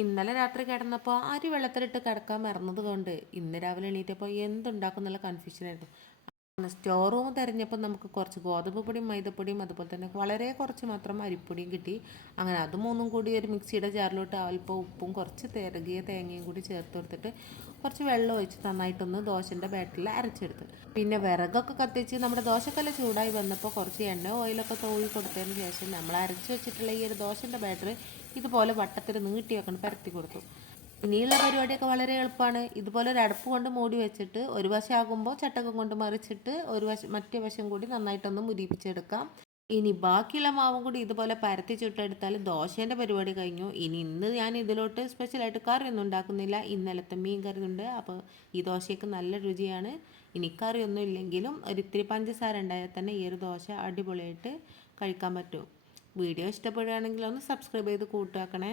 ഇന്നലെ രാത്രി കിടന്നപ്പോൾ അരി വെള്ളത്തിലിട്ട് കിടക്കാൻ മറന്നത് കൊണ്ട് ഇന്ന് രാവിലെ എണീറ്റപ്പോൾ എന്തുണ്ടാക്കും എന്നുള്ള കൺഫ്യൂഷനായിരുന്നു. സ്റ്റോർ റൂം തിരഞ്ഞപ്പോൾ നമുക്ക് കുറച്ച് ഗോതമ്പ് പൊടിയും മൈദപ്പൊടിയും അതുപോലെ തന്നെ വളരെ കുറച്ച് മാത്രം അരിപ്പൊടിയും കിട്ടി. അങ്ങനെ അത് മൂന്നും കൂടി ഒരു മിക്സിയുടെ ജാറിലോട്ട് അല്പം ഉപ്പും കുറച്ച് തിരകിയ തേങ്ങയും കൂടി ചേർത്ത് കൊടുത്തിട്ട് കുറച്ച് വെള്ളം ഒഴിച്ച് നന്നായിട്ടൊന്ന് ദോശൻ്റെ ബാറ്ററിൽ അരച്ചെടുത്ത്. പിന്നെ വിറകൊക്കെ കത്തിച്ച് നമ്മുടെ ദോശക്കല്ല് ചൂടായി വന്നപ്പോൾ കുറച്ച് എണ്ണ ഓയിലൊക്കെ തൂവി കൊടുത്തതിന് ശേഷം നമ്മൾ അരച്ച് വെച്ചിട്ടുള്ള ഈ ഒരു ദോശൻ്റെ ബാറ്ററി ഇതുപോലെ വട്ടത്തിൽ നീട്ടി വെക്കണം പരത്തി കൊടുത്തു. ഇനിയുള്ള പരിപാടിയൊക്കെ വളരെ എളുപ്പമാണ്. ഇതുപോലെ ഒരു അടപ്പ് കൊണ്ട് മൂടി വെച്ചിട്ട് ഒരു വശം ആകുമ്പോൾ ചട്ടകം കൊണ്ട് മറിച്ചിട്ട് ഒരു വശം മറ്റേ വശം കൂടി നന്നായിട്ടൊന്ന് മുരിപ്പിച്ചെടുക്കാം. ഇനി ബാക്കിയുള്ള മാവും കൂടി ഇതുപോലെ പരത്തി ചുട്ടെടുത്താൽ ദോശേൻ്റെ പരിപാടി കഴിഞ്ഞു. ഇന്ന് ഞാൻ ഇതിലോട്ട് സ്പെഷ്യലായിട്ട് കറിയൊന്നും ഉണ്ടാക്കുന്നില്ല. ഇന്നലത്തെ മീൻ കറി ഉണ്ട്. അപ്പോൾ ഈ ദോശയ്ക്ക് നല്ല രുചിയാണ്. ഇനി കറിയൊന്നും ഇല്ലെങ്കിലും ഒരിത്തിരി പഞ്ചസാര ഉണ്ടായാൽ തന്നെ ഈ ഒരു ദോശ അടിപൊളിയായിട്ട് കഴിക്കാൻ പറ്റും. വീഡിയോ ഇഷ്ടപ്പെടുകയാണെങ്കിൽ ഒന്ന് സബ്സ്ക്രൈബ് ചെയ്ത് കൂട്ടാക്കണേ.